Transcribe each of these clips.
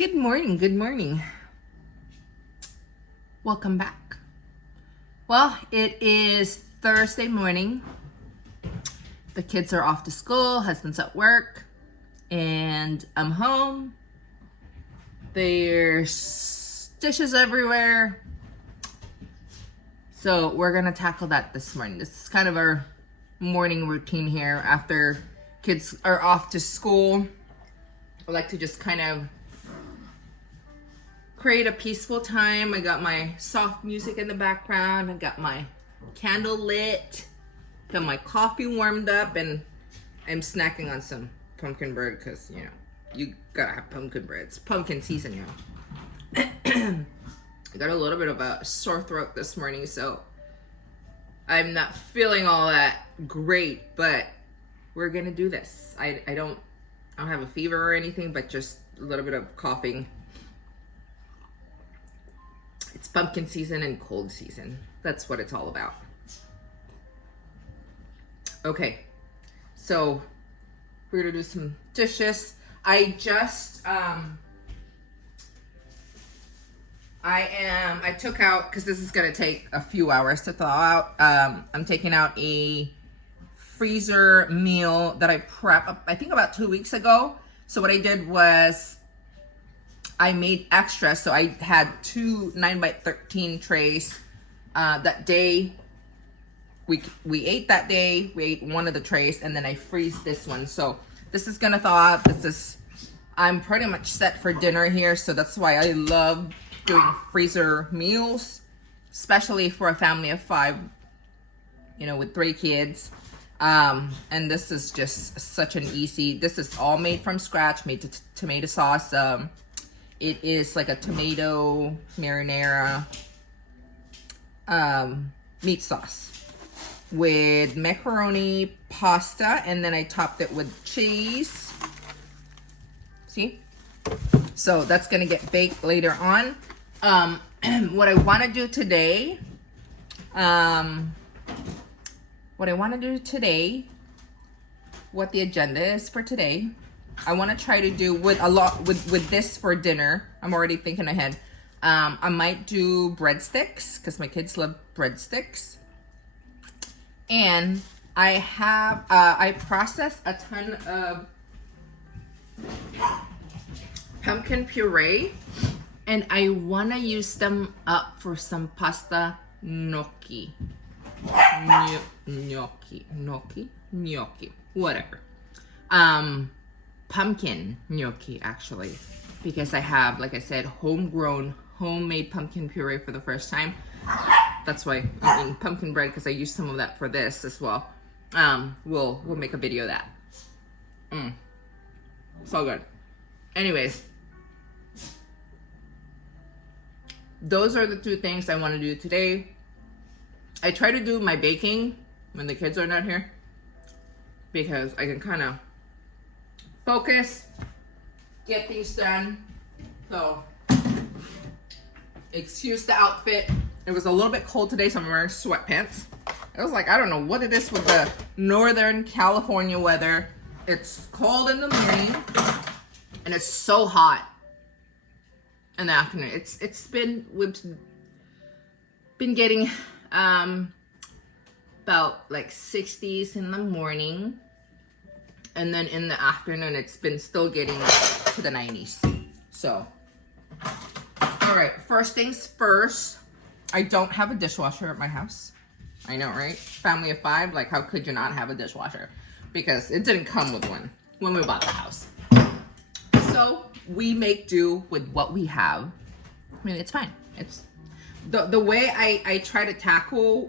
Good morning, good morning. Welcome back. Well, it is Thursday morning. The kids are off to school, husband's at work, and I'm home. There's dishes everywhere. So we're gonna tackle that this morning. This is kind of our morning routine here after kids are off to school. I like to just kind of create a peaceful time. I got my soft music in the background. I got my candle lit. Got my coffee warmed up, and I'm snacking on some pumpkin bread because, you know, you gotta have pumpkin bread. It's pumpkin season, you know. I got a little bit of a sore throat this morning, so I'm not feeling all that great, but we're gonna do this. I don't have a fever or anything, but just a little bit of coughing. It's pumpkin season and cold season. That's what it's all about. Okay, so we're gonna do some dishes. I took out, because this is gonna take a few hours to thaw out. I'm taking out a freezer meal that I prepped, I think about 2 weeks ago. So what I did was I made extra. So I had two 9x13 trays. That day, we ate that day. We ate one of the trays, and then I freeze this one. So this is gonna thaw out. I'm pretty much set for dinner here. So that's why I love doing freezer meals, especially for a family of 5, you know, with 3 kids. And this is just such an easy, this is all made from scratch, made to tomato sauce. It is like a tomato marinara meat sauce with macaroni, pasta, and then I topped it with cheese. See? So that's gonna get baked later on. What I wanna do today, what the agenda is for today, I want to try to do with this for dinner. I'm already thinking ahead. I might do breadsticks because my kids love breadsticks. And I processed a ton of pumpkin puree, and I want to use them up for some pasta gnocchi. Gnocchi, whatever. Pumpkin gnocchi, actually, because I have, like I said, homegrown, homemade pumpkin puree for the first time. That's why I'm eating pumpkin bread, because I used some of that for this as well. We'll make a video of that. So good. Anyways, those are the 2 things I want to do today. I try to do my baking when the kids are not here, because I can kind of focus, get things done. So, excuse the outfit. It was a little bit cold today, so I'm wearing sweatpants. It was like, I don't know what it is with the Northern California weather. It's cold in the morning, and it's so hot in the afternoon. We've been getting about like 60s in the morning, and then in the afternoon it's been still getting to the 90s. So, all right, first things first, I don't have a dishwasher at my house. I know, right? Family of 5, like, how could you not have a dishwasher? Because it didn't come with one when we bought the house. So we make do with what we have. I mean, it's fine. It's the way I try to tackle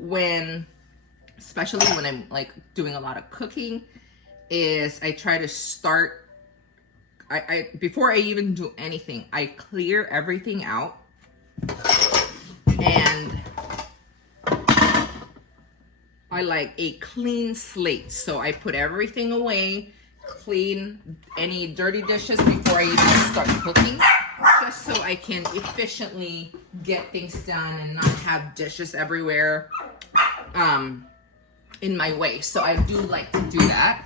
especially when I'm like doing a lot of cooking, is I try to start, before I even do anything, I clear everything out, and I like a clean slate. So I put everything away, clean any dirty dishes before I even start cooking, just so I can efficiently get things done and not have dishes everywhere in my way. So I do like to do that.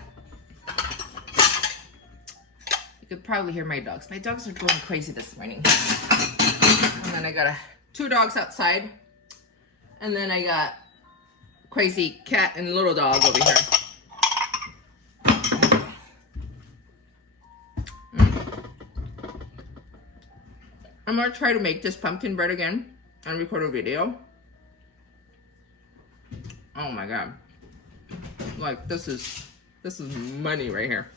could probably hear my dogs. My dogs are going crazy this morning. And then I got two dogs outside. And then I got crazy cat and little dog over here. I'm gonna try to make this pumpkin bread again and record a video. Oh my God. Like this is money right here.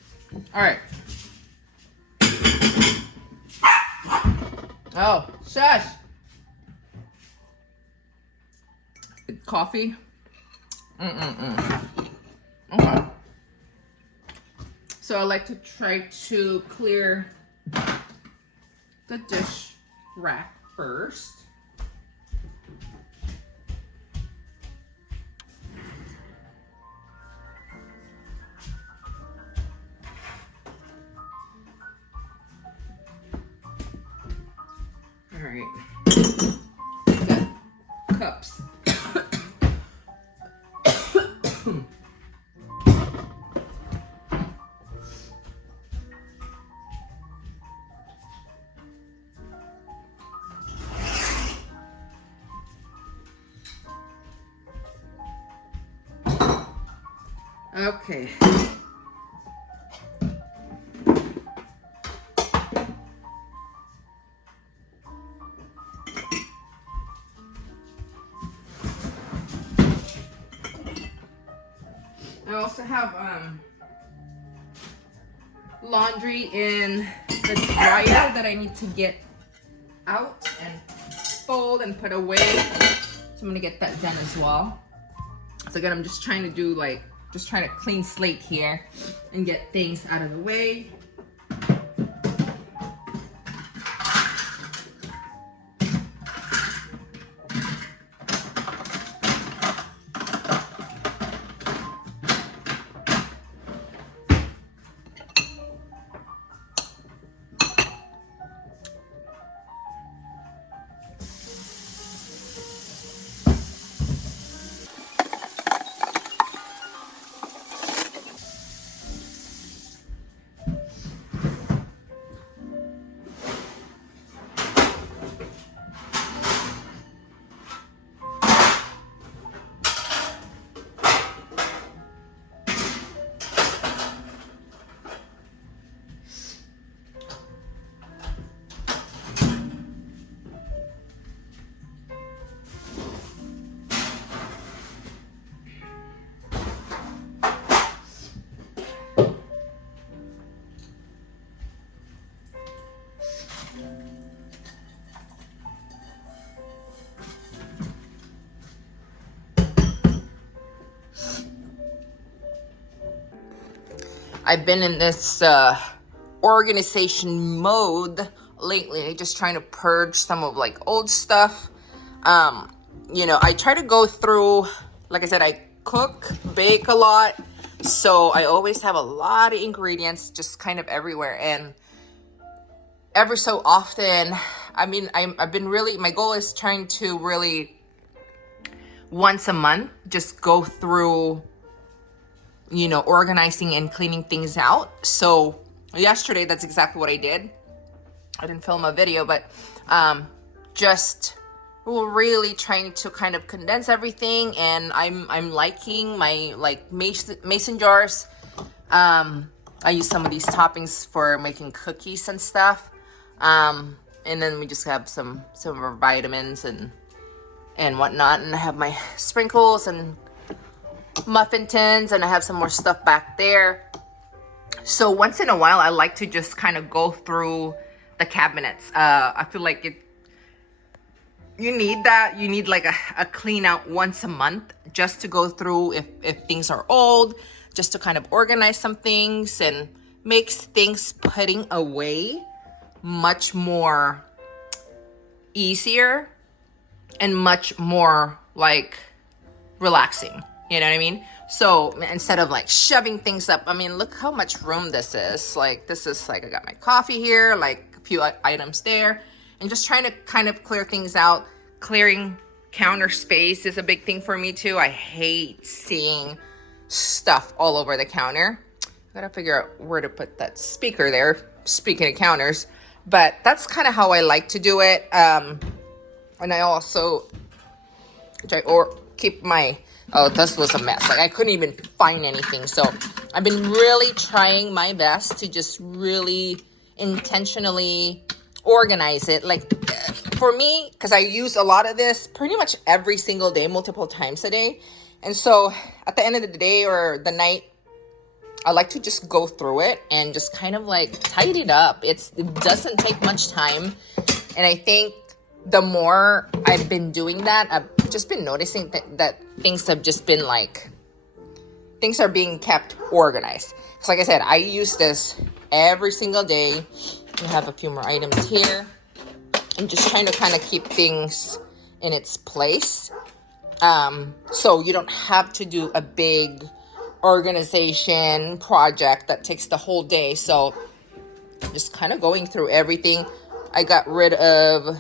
All right. Oh, shush. Coffee. Okay. So I like to try to clear the dish rack first. All right. Got cups. Okay. I also have laundry in the dryer that I need to get out and fold and put away. So I'm gonna get that done as well. So again, I'm just trying to do just trying to clean slate here and get things out of the way. I've been in this organization mode lately, just trying to purge some of old stuff. You know, I try to go through, like I said, I cook, bake a lot, so I always have a lot of ingredients just kind of everywhere. And every so often, I mean, I've been really, my goal is trying to really once a month just go through, you know, organizing and cleaning things out. So yesterday, that's exactly what I did. I didn't film a video, but just really trying to kind of condense everything. And I'm liking my mason jars. I use some of these toppings for making cookies and stuff. And then we just have some of our vitamins and whatnot. And I have my sprinkles and muffin tins, and I have some more stuff back there. So once in a while, I like to just kind of go through the cabinets. I feel like you need that. You need like a clean out once a month just to go through if things are old, just to kind of organize some things, and makes things putting away much more easier and much more relaxing. You know what I mean? So instead of shoving things up, I mean, look how much room this is. This is I got my coffee here, a few items there, and just trying to kind of clear things out. Clearing counter space is a big thing for me too. I hate seeing stuff all over the counter. I gotta figure out where to put that speaker there speaking of counters, but that's kind of how I like to do it. And I also keep my, oh, this was a mess. Like I couldn't even find anything. So I've been really trying my best to just really intentionally organize it. Like for me, because I use a lot of this pretty much every single day, multiple times a day. And so at the end of the day or the night, I like to just go through it and just kind of like tidy it up. It doesn't take much time. And I think the more I've been doing that, I've just been noticing that things have just been like, things are being kept organized. Because like I said, I use this every single day. We have a few more items here. I'm just trying to kind of keep things in its place. So you don't have to do a big organization project that takes the whole day. So just kind of going through everything. I got rid of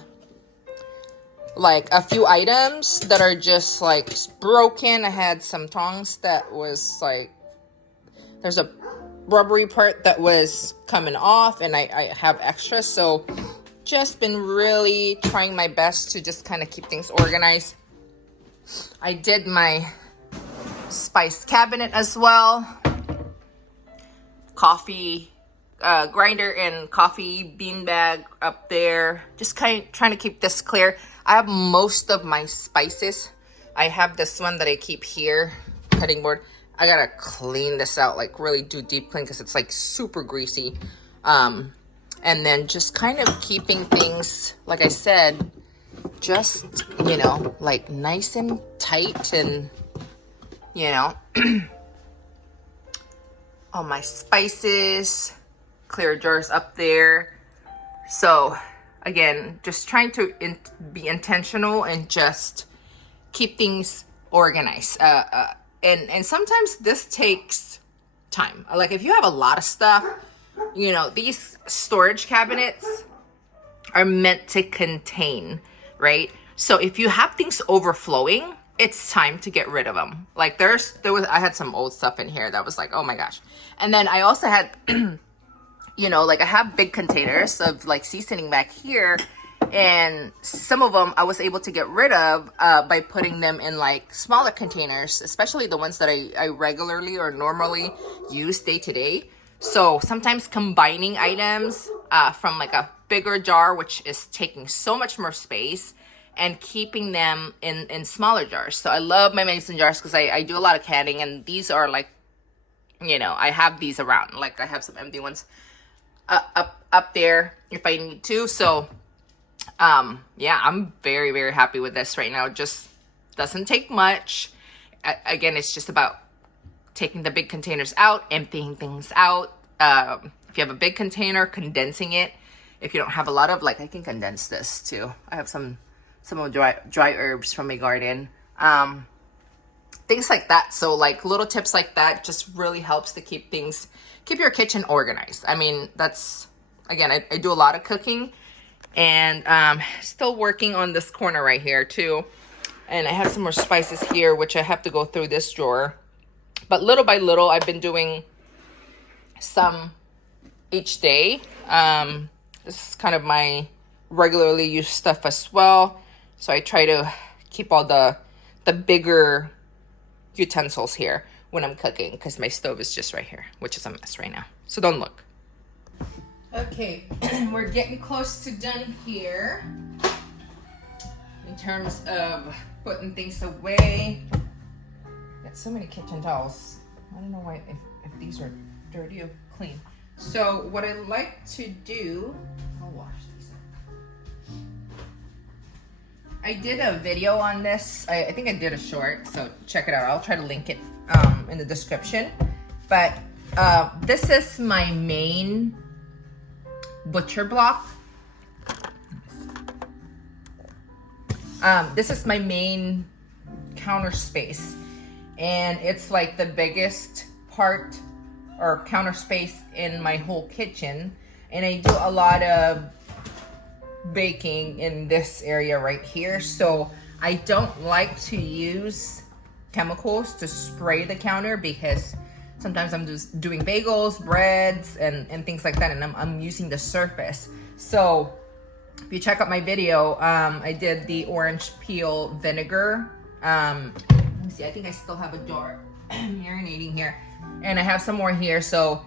like a few items that are just like broken. I had some tongs that was like, there's a rubbery part that was coming off and I have extra. So just been really trying my best to just kind of keep things organized. I did my spice cabinet as well. Coffee grinder and coffee bean bag up there. Just kind of trying to keep this clear. I have most of my spices. I have this one that I keep here, cutting board. I gotta clean this out, like really do deep clean because it's like super greasy. And then just kind of keeping things, like I said, just, you know, like nice and tight and, you know, all my spices, clear jars up there. So again, just trying to be intentional and just keep things organized. And sometimes this takes time. Like if you have a lot of stuff, you know, these storage cabinets are meant to contain, right? So if you have things overflowing, it's time to get rid of them. Like I had some old stuff in here that was like, oh my gosh. And then I also had, you know, like I have big containers of like seasoning back here, and some of them I was able to get rid of by putting them in like smaller containers, especially the ones that I regularly or normally use day to day. So sometimes combining items from like a bigger jar, which is taking so much more space, and keeping them in smaller jars. So I love my mason jars because I do a lot of canning, and these are like, you know, I have these around. Like I have some empty ones up there if I need to. So yeah, I'm very, very happy with this right now. It just doesn't take much. Again, it's just about taking the big containers out, emptying things out. If you have a big container, condensing it. If you don't have a lot of, like, I can condense this too. I have some of dry herbs from my garden. Things like that. So like little tips like that just really helps to keep your kitchen organized. I mean, that's, again, I do a lot of cooking, and still working on this corner right here too. And I have some more spices here, which I have to go through this drawer. But little by little, I've been doing some each day. This is kind of my regularly used stuff as well. So I try to keep all the bigger utensils here when I'm cooking, because my stove is just right here, which is a mess right now. So don't look. Okay, we're getting close to done here in terms of putting things away. Got so many kitchen towels. I don't know why, if these are dirty or clean. So what I like to do, I'll wash these up. I did a video on this. I think I did a short, so check it out. I'll try to link it in the description. But this is my main butcher block. This is my main counter space, and it's like the biggest part or counter space in my whole kitchen. And I do a lot of baking in this area right here, so I don't like to use chemicals to spray the counter, because Sometimes I'm just doing bagels, breads, and things like that, and I'm using the surface. So if you check out my video, I did the orange peel vinegar. Let me see, I think I still have a jar marinating here. And I have some more here, so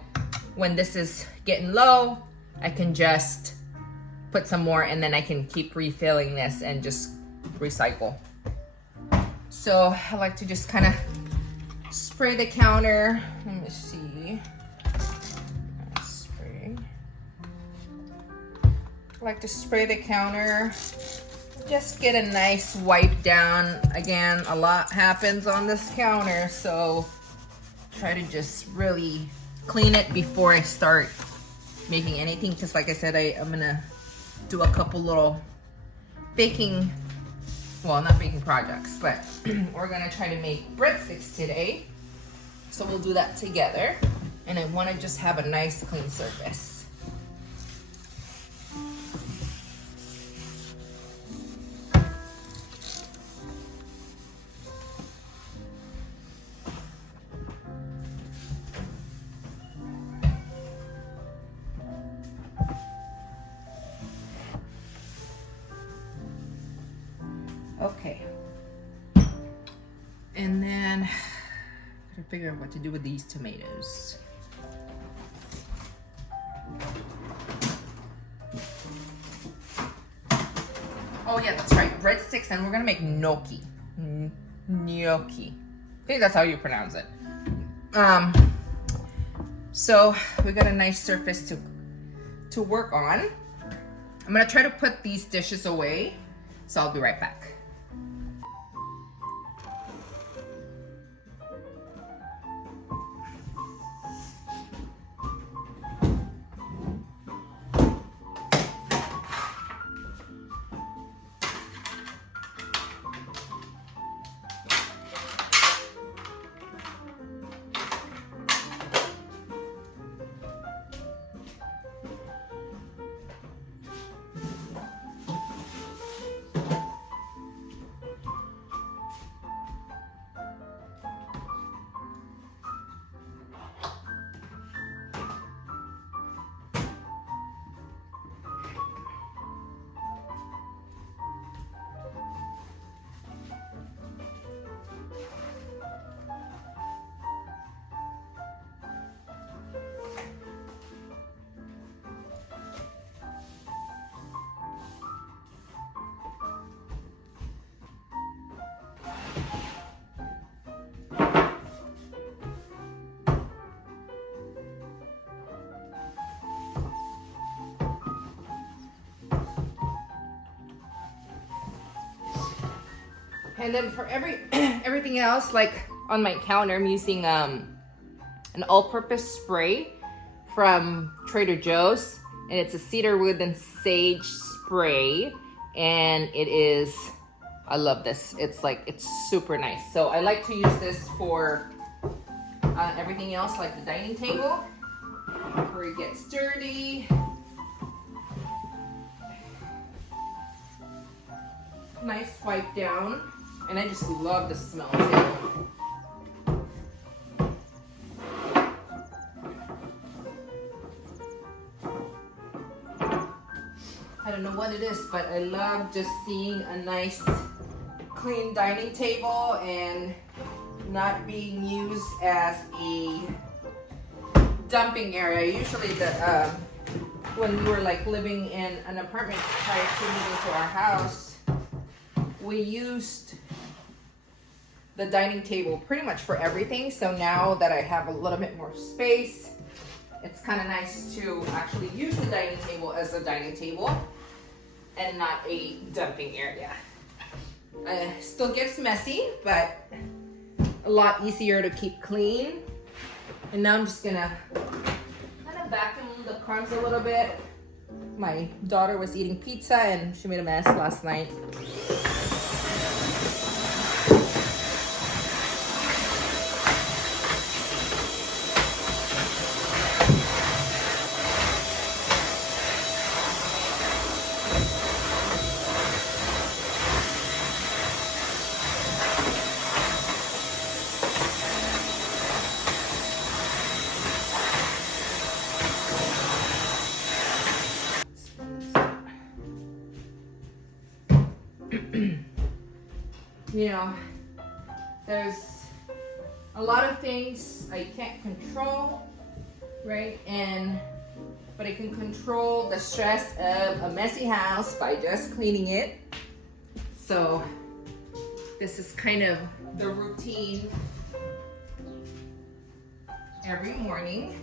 when this is getting low, I can just put some more, and then I can keep refilling this and just recycle. So I like to just kind of spray the counter. Let me see. Spray. I like to spray the counter. Just get a nice wipe down. Again, a lot happens on this counter, so try to just really clean it before I start making anything. Because like I said, I'm gonna do a couple little baking, well, not baking projects, but we're gonna try to make breadsticks today. So we'll do that together. And I wanna just have a nice clean surface. Okay, and then gotta figure out what to do with these tomatoes. Oh yeah, that's right, breadsticks, and we're gonna make gnocchi. Gnocchi. I think that's how you pronounce it. So we got a nice surface to work on. I'm gonna try to put these dishes away, so I'll be right back. And then for everything else, like on my counter, I'm using an all-purpose spray from Trader Joe's, and it's a cedarwood and sage spray, and it is, I love this. It's super nice. So I like to use this for everything else, like the dining table, where it gets dirty. Nice wipe down. And I just love the smell too. I don't know what it is, but I love just seeing a nice clean dining table and not being used as a dumping area. Usually when we were like living in an apartment prior to moving to our house, we used the dining table pretty much for everything. So now that I have a little bit more space, it's kind of nice to actually use the dining table as a dining table and not a dumping area. Still gets messy, but a lot easier to keep clean. And now I'm just gonna kind of vacuum the crumbs a little bit. My daughter was eating pizza and she made a mess last night. you know, there's a lot of things I can't control, right? But I can control the stress of a messy house by just cleaning it. So this is kind of the routine every morning.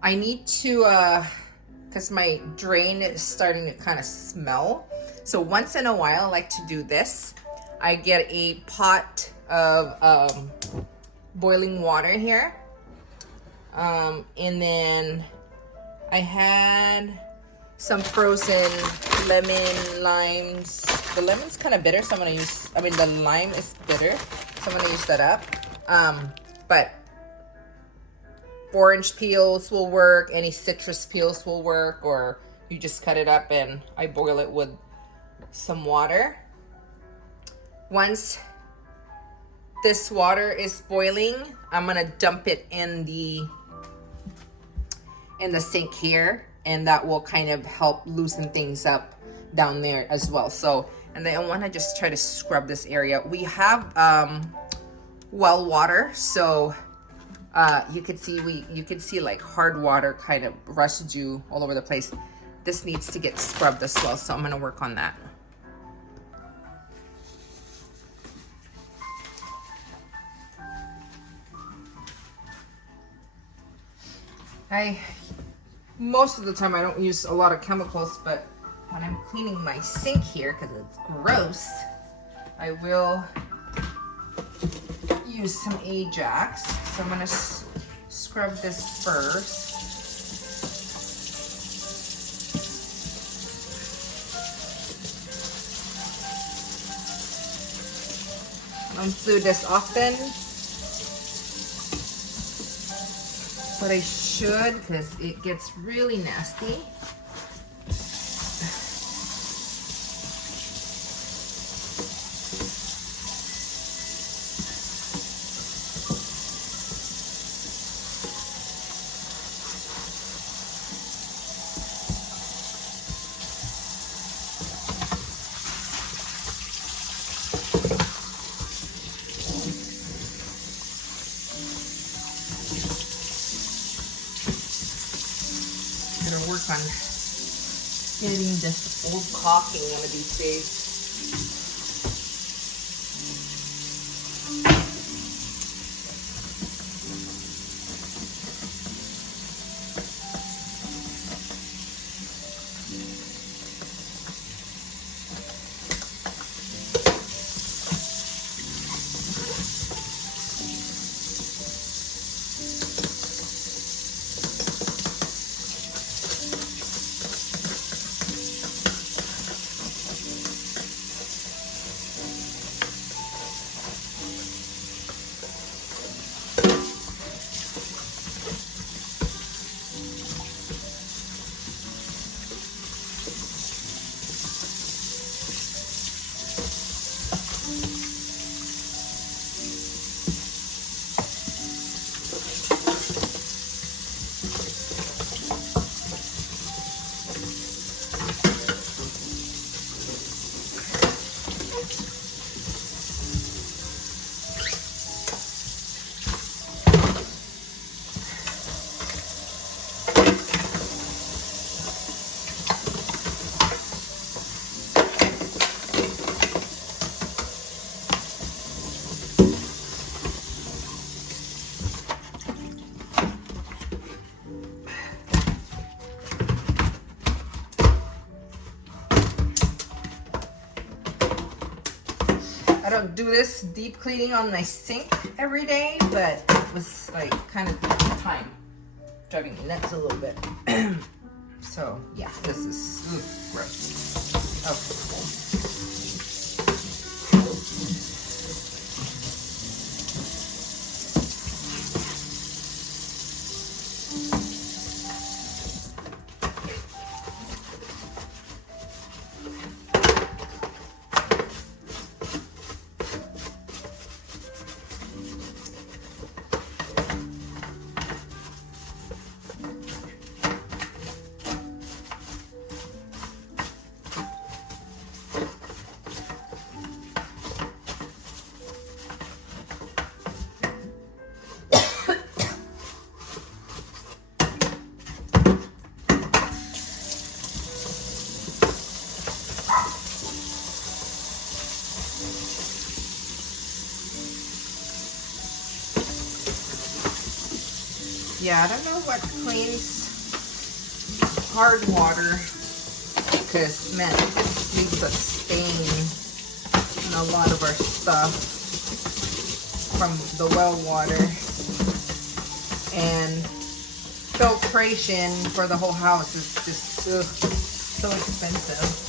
I need to, because my drain is starting to kind of smell. So once in a while, I like to do this. I get a pot of boiling water here. And then I had some frozen lemon, limes. The lemon's kind of bitter, so I'm gonna use, the lime is bitter, so I'm gonna use that up. But orange peels will work, any citrus peels will work, or you just cut it up and I boil it with some water. Once this water is boiling, I'm gonna dump it in the sink here, and that will kind of help loosen things up down there as well. So, and then I wanna just try to scrub this area. We have well water, so you could see like hard water kind of residue all over the place. This needs to get scrubbed as well, so I'm gonna work on that. Most of the time I don't use a lot of chemicals, but when I'm cleaning my sink here, because it's gross, I will use some Ajax. So I'm gonna scrub this first. I don't do this often, but I should, because it gets really nasty. Gotta work on getting this old caulking one of these days. don't do this deep cleaning on my sink every day, but it was like kind of time driving me nuts a little bit. So yeah, this is gross. Okay. Yeah, I don't know what cleans hard water, because man, it just leaves a stain in a lot of our stuff from the well water. And filtration for the whole house is just so expensive.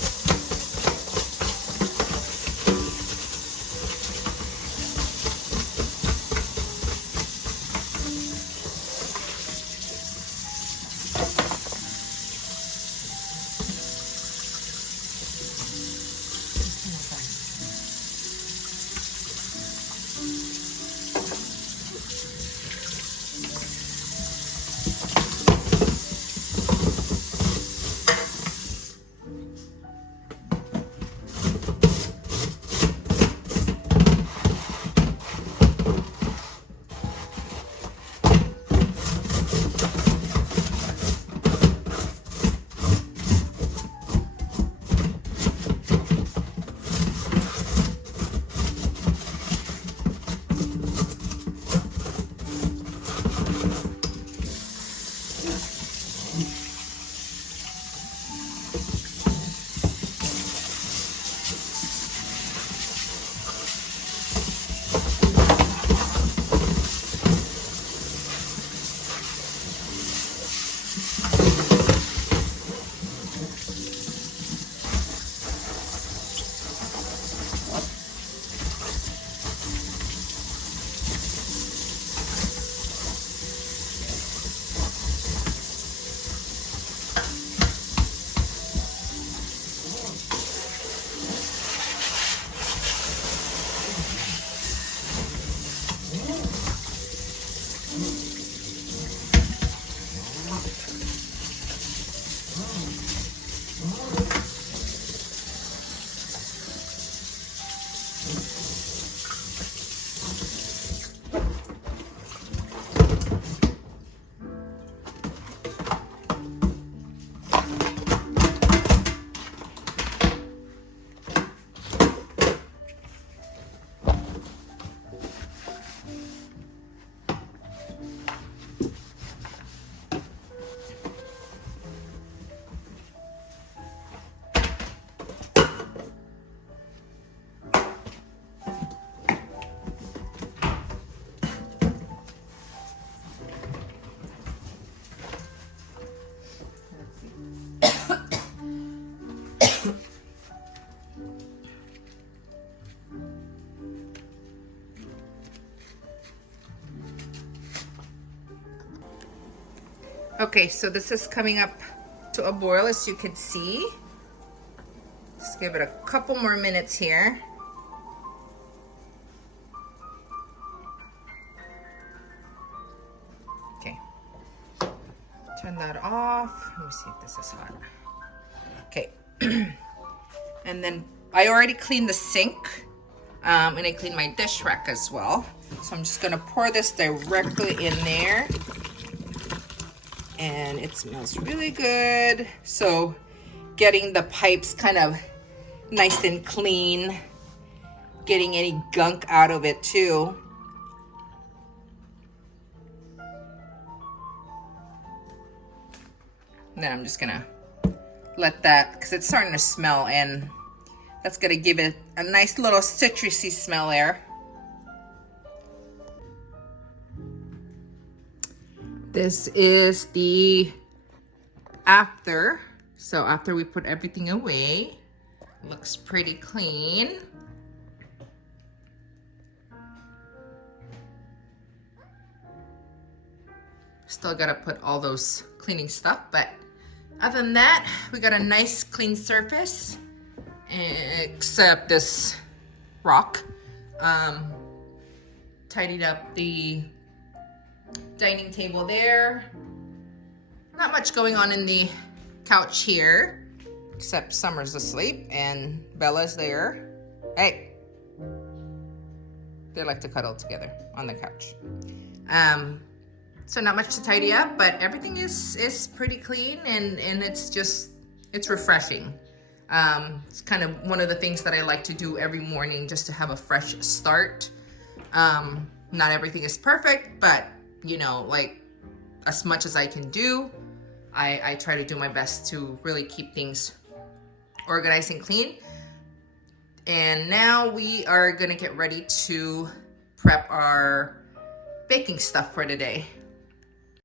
Okay, so this is coming up to a boil, as you can see. Just give it a couple more minutes here. Okay, turn that off. Let me see if this is hot. Okay, and then I already cleaned the sink, and I cleaned my dish rack as well. So I'm just gonna pour this directly in there. And it smells really good. So getting the pipes kind of nice and clean, getting any gunk out of it too. And then I'm just gonna let that, because it's starting to smell, and That's gonna give it a nice little citrusy smell there. This is the after. So after we put everything away, looks pretty clean. Still gotta put all those cleaning stuff, but other than that, we got a nice clean surface, except this rock. Tidied up the dining table there. Not much going on in the couch here, except Summer's asleep and Bella's there. Hey, they like to cuddle together on the couch. So not much to tidy up, but everything is pretty clean, and it's refreshing. It's kind of one of the things that I like to do every morning, just to have a fresh start. Not everything is perfect, but you know, like as much as I can do, I try to do my best to really keep things organized and clean. And now we are gonna get ready to prep our baking stuff for today.